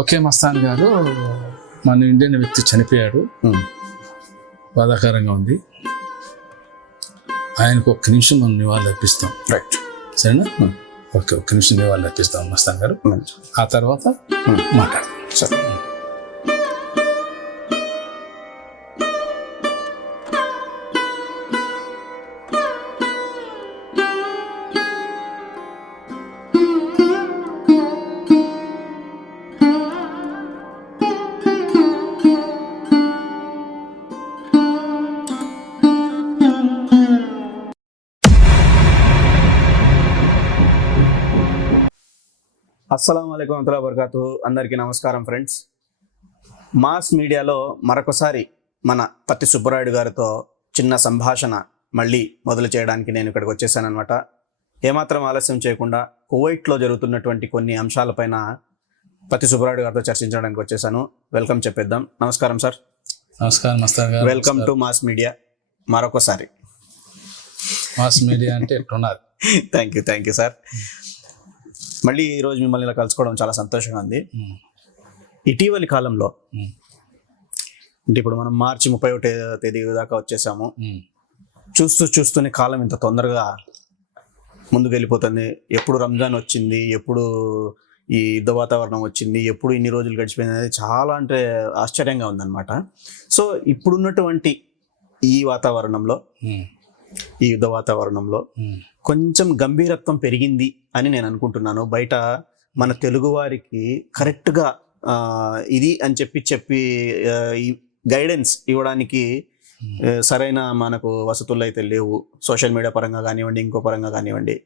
Okay Mastan గారు మన Indian వ్యక్తి చనిపోయాడు, బాధాకరంగా ఉంది. ఆయనకు ఒక్క నిమిషం మనం నివాళులు అర్పిస్తాం. రైట్, సరేనా? ఓకే, ఒక్క నిమిషం నివాళులు అర్పిస్తాం మస్తాన్ గారు. ఆ తర్వాత మాట్లాడదాం. సరే. అస్సలం అయికం వరహమతుల్లాహి వబరకాతుహు. అందరికీ నమస్కారం ఫ్రెండ్స్. మాస్ మీడియాలో మరొకసారి మన పత్తి సుబ్బరాయుడు గారితో చిన్న సంభాషణ మళ్ళీ మొదలు చేయడానికి నేను ఇక్కడికి వచ్చేసానమాట. ఏమాత్రం ఆలస్యం చేయకుండా కువైట్లో జరుగుతున్నటువంటి కొన్ని అంశాలపైన పత్తి సుబ్బరాయుడు గారితో చర్చించడానికి వచ్చేసాను. వెల్కమ్ చెప్పేద్దాం. నమస్కారం సార్. నమస్కారం మస్తాన్ గారు. వెల్కమ్ టు మాస్ మీడియా మరొకసారి. మాస్ మీడియా అంటే ఎట్లున్నారు? Thank you sir. మళ్ళీ ఈరోజు మిమ్మల్ని ఇలా కలుసుకోవడం చాలా సంతోషంగా ఉంది. ఇటీవలి కాలంలో అంటే ఇప్పుడు మనం మార్చి 31వ తేదీ దాకా వచ్చేసాము. చూస్తూనే కాలం ఇంత తొందరగా ముందుకు వెళ్ళిపోతుంది. ఎప్పుడు రంజాన్ వచ్చింది, ఎప్పుడు ఈ యుద్ధ వాతావరణం వచ్చింది, ఎప్పుడు ఇన్ని రోజులు గడిచిపోయింది అనేది చాలా అంటే ఆశ్చర్యంగా ఉందన్నమాట. సో ఇప్పుడున్నటువంటి ఈ వాతావరణంలో, ఈ యుద్ధ వాతావరణంలో కొంచెం గంభీరత్వం పెరిగింది అని నేను అనుకుంటున్నాను. బయట మన తెలుగు వారికి కరెక్ట్గా ఇది అని చెప్పి గైడెన్స్ ఇవ్వడానికి సరైన మనకు వసతులు అయితే లేవు. సోషల్ మీడియా పరంగా కానివ్వండి, ఇంకో పరంగా కానివ్వండి.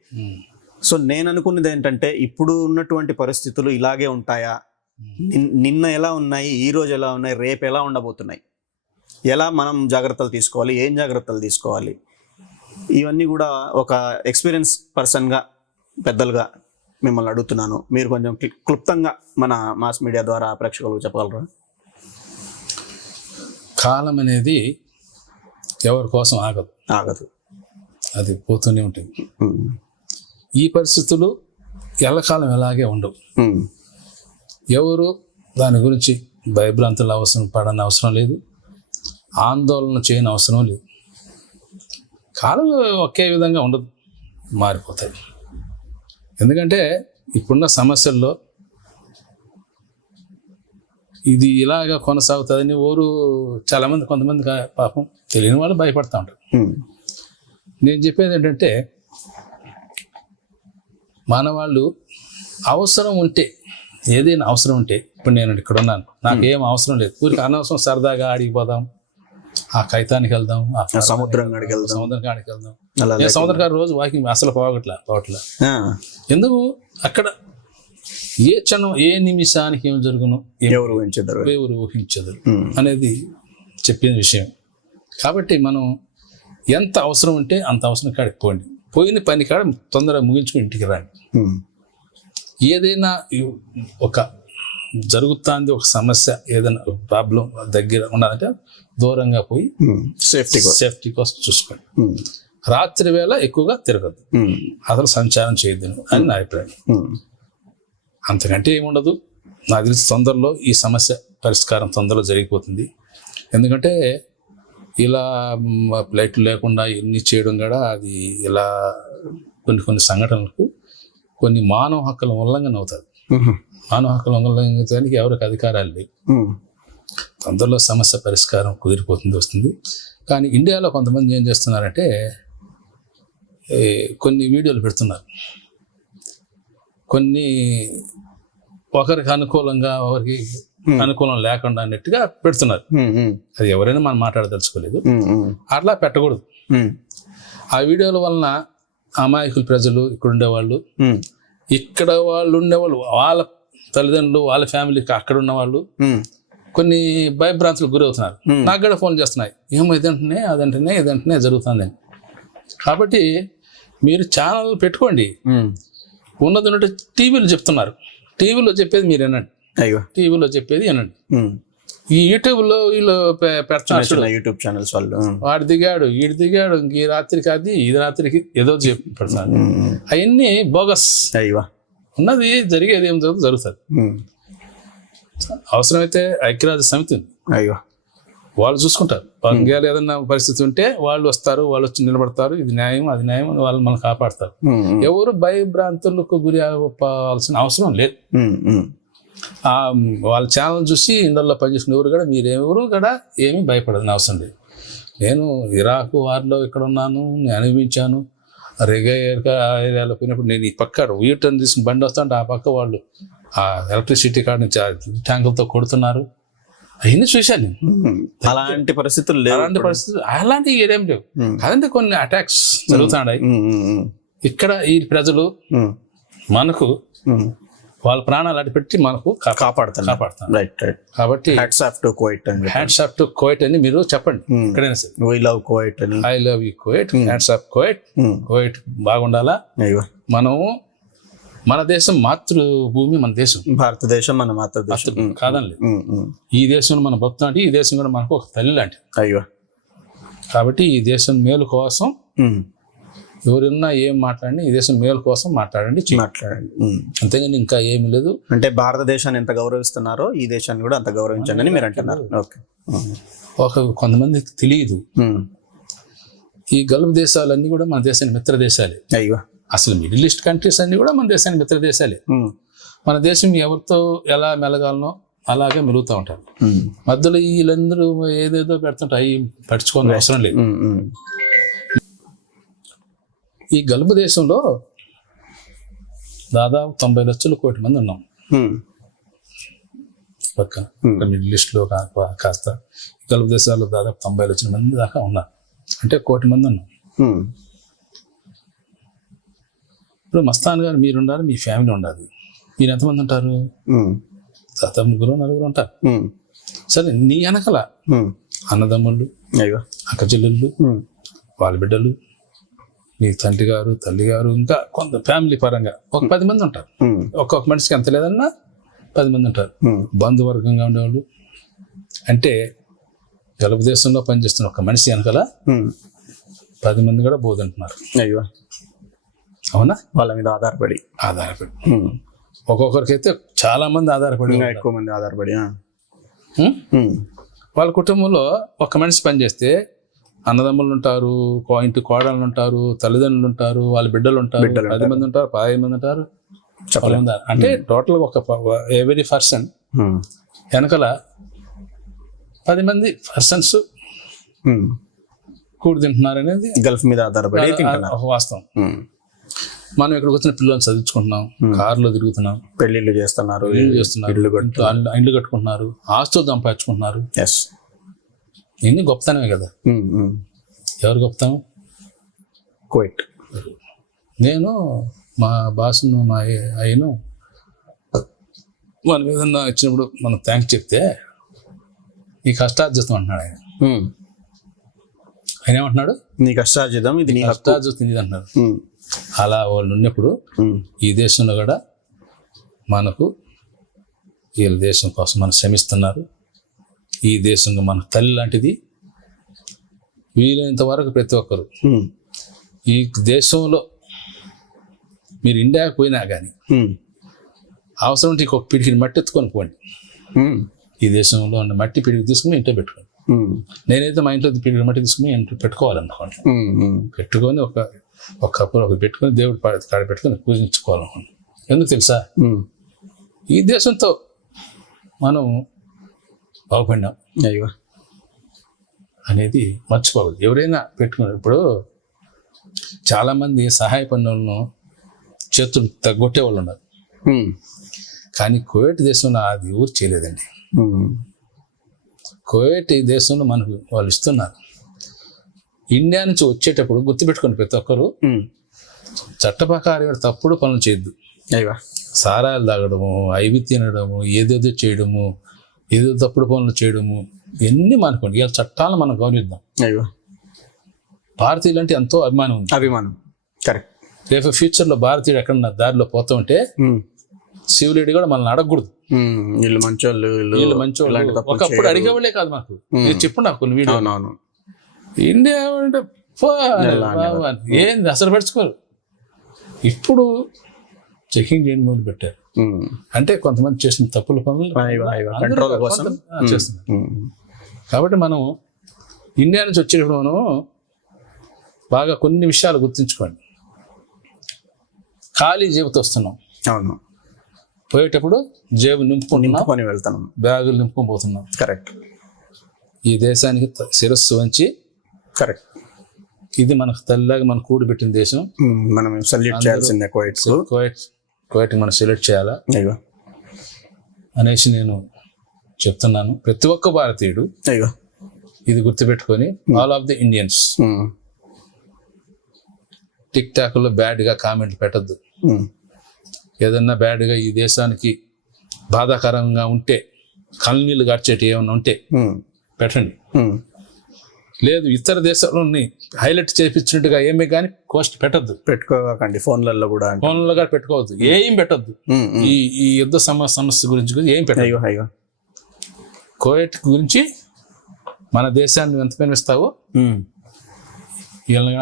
సో నేను అనుకున్నది ఏంటంటే, ఇప్పుడు ఉన్నటువంటి పరిస్థితులు ఇలాగే ఉంటాయా, నిన్న ఎలా ఉన్నాయి, ఈ రోజు ఎలా ఉన్నాయి, రేపు ఎలా ఉండబోతున్నాయి, ఎలా మనం జాగ్రత్తలు తీసుకోవాలి, ఏం జాగ్రత్తలు తీసుకోవాలి, ఇవన్నీ కూడా ఒక ఎక్స్పీరియన్స్ పర్సన్గా, పెద్దలుగా మిమ్మల్ని అడుగుతున్నాను. మీరు కొంచెం క్లుప్తంగా మన మాస్ మీడియా ద్వారా ప్రేక్షకులకు చెప్పగలరా? కాలం అనేది ఎవరి కోసం ఆగదు, అది పోతూనే ఉంటుంది. ఈ పరిస్థితులు ఎల్లకాలం ఎలాగే ఉండవు. ఎవరు దాని గురించి భయభ్రాంతులు పడని అవసరం లేదు, ఆందోళన చేయని అవసరం లేదు. కాలం ఒకే విధంగా ఉండదు, మారిపోతాయి. ఎందుకంటే ఇప్పుడున్న సమస్యల్లో ఇది ఇలాగా కొనసాగుతుందని చాలామంది, కొంతమంది పాపం తెలియని వాళ్ళు భయపడతా ఉంటారు. నేను చెప్పేది ఏంటంటే, మన వాళ్ళు అవసరం ఉంటే, ఏదైనా అవసరం ఉంటే, ఇప్పుడు నేను ఇక్కడ ఉన్నాను, నాకేం అవసరం లేదు, ఊరికి అనవసరం సరదాగా ఆడిపోదాం, ఆ కైతానికి వెళ్దాం, సముద్రం కాడికి వెళ్దాం. నేను సముద్రం కాడ రోజు వాకింగ్ అసలు పోవట్లా. ఎందుకు? అక్కడ ఏ క్షణం, ఏ నిమిషానికి ఏం జరుగును ఎవరు ఊహించదు అనేది చెప్పిన విషయం. కాబట్టి మనం ఎంత అవసరం ఉంటే అంత అవసరం కాడికి పోండి, పోయిన పని కాడ తొందరగా ముగించుకుని ఇంటికి రండి. ఏదైనా ఒక జరుగుతుంది, ఒక సమస్య, ఏదైనా ప్రాబ్లం దగ్గర ఉండాలంటే దూరంగా పోయి సేఫ్టీ కోసం చూసుకోండి. రాత్రి వేళ ఎక్కువగా తిరగద్దు, అసలు సంచారం చేయొద్దు అని నా అభిప్రాయం. అంతకంటే ఏముండదు. నాకు తెలిసి తొందరలో ఈ సమస్య పరిష్కారం తొందరలో జరిగిపోతుంది. ఎందుకంటే ఇలా ఫ్లైట్లు లేకుండా ఎన్ని చేయడం కూడా అది ఇలా కొన్ని సంఘటనలకు కొన్ని మానవ హక్కుల ఉల్లంఘన అవుతుంది. మానవ హక్కుల ఉల్లంఘించడానికి ఎవరికి అధికారాలు లేవు. తొందరలో సమస్య పరిష్కారం కుదిరిపోతుంది, వస్తుంది. కానీ ఇండియాలో కొంతమంది ఏం చేస్తున్నారంటే, కొన్ని వీడియోలు పెడుతున్నారు, కొన్ని ఒకరికి అనుకూలంగా ఒకరికి అనుకూలం లేకుండా అన్నట్టుగా పెడుతున్నారు. అది ఎవరైనా మనం మాట్లాడదలుచుకోలేదు, అట్లా పెట్టకూడదు. ఆ వీడియోల వలన అమాయకులు ప్రజలు, ఇక్కడ ఉండేవాళ్ళు, ఇక్కడ వాళ్ళు ఉండేవాళ్ళు, వాళ్ళ తల్లిదండ్రులు, వాళ్ళ ఫ్యామిలీకి అక్కడ ఉన్న వాళ్ళు కొన్ని భయభ్రాంతులకు గురవుతున్నారు. నాకు కూడా ఫోన్ చేస్తున్నాయి, ఏమో ఇదంటనే జరుగుతుందని. కాబట్టి మీరు ఛానల్ పెట్టుకోండి, ఉన్నది ఉన్నట్టు టీవీలో చెప్తున్నారు, టీవీలో చెప్పేది మీరు వినండి, టీవీలో చెప్పేది వినండి. ఈ యూట్యూబ్లో వీళ్ళు పెడుతున్నారు, యూట్యూబ్ ఛానల్స్ వాళ్ళు, వాడు దిగాడు, ఈడు దిగాడు, ఈ రాత్రికి అది, ఇది రాత్రికి ఏదో పెడుతున్నారు. అవన్నీ బోగస్. ఉన్నది జరిగేది ఏం జరుగుతుంది. అవసరమైతే ఐక్యరాజ్య సమితి ఉంది, అయ్యో వాళ్ళు చూసుకుంటారు. ఇండియాలో ఏదన్నా పరిస్థితి ఉంటే వాళ్ళు వస్తారు, వాళ్ళు వచ్చి నిలబడతారు, ఇది న్యాయం అది న్యాయం అని వాళ్ళు మనం కాపాడతారు. ఎవరు భయభ్రాంతులకు గురి అవ్వాల్సిన అవసరం లేదు. వాళ్ళ ఛానల్ చూసి ఇండల్లో పనిచేసిన ఎవరు కూడా మీరెవరు కూడా ఏమీ భయపడదని అవసరం లేదు. నేను ఇరాక్ వార్లో ఇక్కడ ఉన్నాను, నేను అనుభవించాను. ఏరియాలో పోయినప్పుడు నేను ఈ పక్క యూటర్న్ తీసుకుని బండి వస్తుంటే ఆ పక్క వాళ్ళు ఆ ఎలక్ట్రిసిటీ కార్డు నుంచి ట్యాంకులతో కొడుతున్నారు. అవన్నీ చూశాను నేను. అలాంటి పరిస్థితులు అలాంటి ఏదేం లేవు కాదంటే కొన్ని అటాక్స్ జరుగుతున్నాయి. ఇక్కడ ఈ ప్రజలు మనకు వాళ్ళ ప్రాణాలు అడిపెట్టి మనకు కాపాడుతారు. కాబట్టి హ్యాట్స్ ఆఫ్ టు కువైట్ అని మీరు చెప్పండి ఎక్కడైనా సరే. We love Kuwait అని, I love you Kuwait, hats off Kuwait. Kuwait బాగుండాలా. మనము మన దేశం మాతృభూమి, మన దేశం భారతదేశం మన మాతృదేశం కాదండి. ఈ దేశంలో మనం బతుకుతాంటే ఈ దేశం కూడా మనకు ఒక తల్లి లాంటిది. అయ్యో కాబట్టి ఈ దేశం మేలు కోసం ఎవరున్నా ఏం మాట్లాడండి, ఈ దేశం మేలు కోసం మాట్లాడండి. అంతేగాని ఇంకా ఏమి లేదు. అంటే భారతదేశాన్ని ఎంత గౌరవిస్తున్నారో ఈ దేశాన్ని కూడా అంత గౌరవించండి అని మీరు అంటున్నారు. కొంతమందికి తెలియదు, ఈ గల్ఫ్ దేశాలన్నీ కూడా మన దేశానికి మిత్ర దేశాలే. అయ్యో అసలు మిడిల్ ఈస్ట్ కంట్రీస్ అన్ని కూడా మన దేశానికి మిత్ర దేశాలే. మన దేశం ఎవరితో ఎలా మెలగాలనో అలాగే మెలుగుతూ ఉంటారు. మధ్యలో వీళ్ళందరూ ఏదేదో పెడుతుంటే అవి పట్టించుకోవాల్సిన అవసరం లేదు. ఈ గల్ఫ్ దేశంలో దాదాపు 90 లక్షల కోటి మంది ఉన్నాం. పక్క మిడిల్ ఈస్ట్ లో కాస్త గల్ఫ్ దేశాల్లో దాదాపు 90 లక్షల మంది దాకా ఉన్నారు. అంటే 1 కోటి మంది ఉన్నాం. ఇప్పుడు మస్తాన్ గారు మీరు ఉండాలి, మీ ఫ్యామిలీ ఉండాలి. మీరు ఎంతమంది ఉంటారు? దాదాపు 3-4 ఉంటారు. సరే, నీ వెనకల అన్నదమ్ముళ్ళు, అక్క చెల్లెళ్ళు, వాళ్ళ బిడ్డలు, మీ తండ్రి గారు, తల్లి గారు, ఇంకా కొంత ఫ్యామిలీ పరంగా ఒక 10 మంది ఉంటారు. ఒక్కొక్క మనిషికి ఎంత లేదన్నా 10 మంది ఉంటారు. బంధువర్గంగా ఉండేవాళ్ళు. అంటే గల్ఫ్ దేశంలో పనిచేస్తున్న ఒక మనిషి వెనకాల 10 మంది కూడా బోధంటున్నారు. అయ్యో అవునా? వాళ్ళ మీద ఆధారపడి ఒక్కొక్కరికైతే చాలా మంది ఆధారపడి, ఎక్కువ మంది ఆధారపడి వాళ్ళ కుటుంబంలో ఒక మనిషి పనిచేస్తే అన్నదమ్ములు ఉంటారు, ఇంటి కోడళ్ళు ఉంటారు, తల్లిదండ్రులు ఉంటారు, వాళ్ళ బిడ్డలు ఉంటారు, 10 మంది ఉంటారు, 15 మంది ఉంటారు. అంటే టోటల్ ఒక ఎవరీ పర్సన్ వెనకాల 10 మంది పర్సన్స్ కూడి తింటున్నారు అనేది గల్ఫ్ మీద ఆధారపడి వాస్తవం. మనం ఇక్కడికి వచ్చిన పిల్లల్ని చదివించుకుంటున్నాం, కారులో తిరుగుతున్నాం, పెళ్లిళ్ళు చేస్తున్నారు, ఇండ్లు కట్టుకుంటున్నారు, ఆస్తులు సంపాదించుకుంటున్నారు. ఇన్ని గొప్పతనమే కదా. ఎవరు గొప్పతనం? కువైట్. నేను మా బాసును, మా అయ్యను మనం ఏదన్నా ఇచ్చినప్పుడు మనం థ్యాంక్స్ చెప్తే నీ కష్టార్జితం అంటున్నాడు ఆయన. ఆయన ఏమంటున్నాడు? నీ కష్టార్జితం ఇది, నీ కష్టార్జితం ఇది అంటున్నాడు. అలా వాళ్ళు ఉన్నప్పుడు ఈ దేశంలో కూడా మనకు వీళ్ళ దేశం కోసం మనం శ్రమిస్తున్నారు. ఈ దేశంలో మన తల్లి లాంటిది. వీలైనంత వరకు ప్రతి ఒక్కరు ఈ దేశంలో మీరు ఇండియాకి పోయినా కానీ అవసరం ఉంటే ఒక పిడికిని మట్టి ఎత్తుకొని పోండి. ఈ దేశంలో ఉన్న మట్టి పిడికి తీసుకుని ఇంట్లో పెట్టుకోండి. నేనైతే మా ఇంట్లో పిడికి మట్టి తీసుకుని ఇంట్లో పెట్టుకోవాలనుకోండి. పెట్టుకొని ఒక కప్పులో ఒక పెట్టుకొని దేవుడి కాడ పెట్టుకొని పూజించుకోవాలనుకోండి. ఎందుకు తెలుసా? ఈ దేశంతో మనం బాగుపడినాం అయ్యో అనేది మర్చిపోవద్దు. ఎవరైనా పెట్టుకున్నారు. ఇప్పుడు చాలామంది సహాయ పనులను చేతులు తగ్గొట్టే వాళ్ళు ఉన్నారు. కానీ కువైట్ దేశంలో అది ఎవరు చేయలేదండి. కువైట్ ఈ దేశంలో మనకు వాళ్ళు ఇస్తున్నారు. ఇండియా నుంచి వచ్చేటప్పుడు గుర్తుపెట్టుకోండి ప్రతి ఒక్కరు, చట్ట ప్రకారం తప్పుడు పనులు చేయొద్దు. సారాలు తాగడము, ఐవి తినడము, ఏదేదో చేయడము, ఏదో తప్పుడు పనులు చేయడము, ఇవన్నీ మనకోండి. ఇలా చట్టాలను మనం గౌరవిద్దాం. భారతీయులు అంటే ఎంతో అభిమానం ఉంది. కరెక్ట్. రేపు ఫ్యూచర్లో భారతీయుడు ఎక్కడన్నా దారిలో పోతూ ఉంటే సివిల్ రెడ్డి కూడా మనల్ని అడగకూడదు. వీళ్ళు మంచోళ్ళు ఒకప్పుడు అడిగేవాళ్ళే కాదు. మాకు మీరు చెప్పండి నాకు కొన్ని వీడియో. ఇండియా అంటే ఏంది అసలు పడుచుకోరు. ఇప్పుడు చెకింగ్ చేయడం మొదలు పెట్టారు. అంటే కొంతమంది చేసిన తప్పుల పనులు కంట్రోల్ కోసం చేస్తున్నారు. కాబట్టి మనం ఇండియా నుంచి వచ్చేటప్పుడు మనం బాగా కొన్ని విషయాలు గుర్తుంచుకోండి. ఖాళీ జేబుతో వస్తున్నాం, అవును, పోయేటప్పుడు జేబు నింపుకొని వెళ్తాం, బ్యాగులు నింపుకొని పోతున్నాం. కరెక్ట్. ఈ దేశానికి శిరస్సు వంచి, కరెక్ట్, ఇది మనకు తల్లిలాగా మన కూడబెట్టిన దేశం, మనం సెల్యూట్ చేయాల్సిందే. కువైట్ మనం సెల్యూట్ చేయాలా అనేసి నేను చెప్తున్నాను. ప్రతి ఒక్క భారతీయుడు ఇది గుర్తుపెట్టుకొని, all of the Indians tick talk లో బ్యాడ్ గా కామెంట్లు పెట్టద్దు. ఏదన్నా బ్యాడ్ గా ఈ దేశానికి బాధాకరంగా ఉంటే, కళ్ళనీళ్ళు గార్చేటి ఏమన్నా ఉంటే పెట్టండి. లేదు ఇతర దేశాలని హైలైట్ చేయించినట్టుగా ఏమీ కానీ పోస్ట్ పెట్టద్దు, పెట్టుకోకండి. ఫోన్లలో కూడా పెట్టుకోవద్దు, ఏం పెట్టద్దు. ఈ యుద్ధ సమస్య గురించి ఏం పెట్టదు. కువైట్ గురించి మన దేశాన్ని ఎంత ప్రేమిస్తావో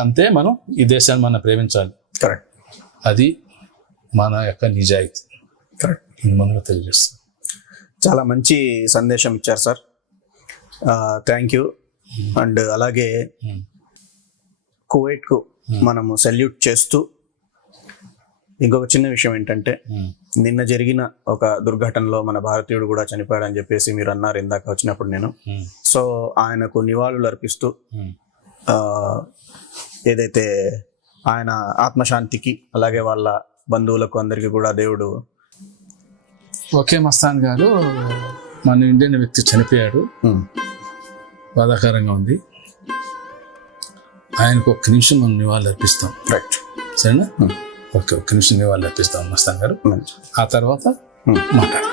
అంతే మనం ఈ దేశాన్ని మనం ప్రేమించాలి. కరెక్ట్. అది మన యొక్క నిజాయితీ. కరెక్ట్. ఇది మనకు తెలియజేస్తుంది. చాలా మంచి సందేశం ఇచ్చారు సార్, థ్యాంక్ యూ. అండ్ అలాగే కువైట్కు మనము సెల్యూట్ చేస్తూ, ఇంకొక చిన్న విషయం ఏంటంటే, నిన్న జరిగిన ఒక దుర్ఘటనలో మన భారతీయుడు కూడా చనిపోయాడని చెప్పేసి మీరు అన్నారు ఇందాక వచ్చినప్పుడు నేను. సో ఆయనకు నివాళులు అర్పిస్తూ, ఏదైతే ఆయన ఆత్మశాంతికి, అలాగే వాళ్ళ బంధువులకు అందరికీ కూడా దేవుడు. ఓకే మస్తాన్ గారు, మన ఇండియన్ వ్యక్తి చనిపోయాడు, బాధాకరంగా ఉంది. ఆయనకు ఒక్క నిమిషం మనం నివాళులు అర్పిస్తాం. రైట్, సరేనా? ఒక్క నిమిషం నివాళులు అర్పిస్తాం మస్తాన్ గారు. ఆ తర్వాత మాట్లాడదాం.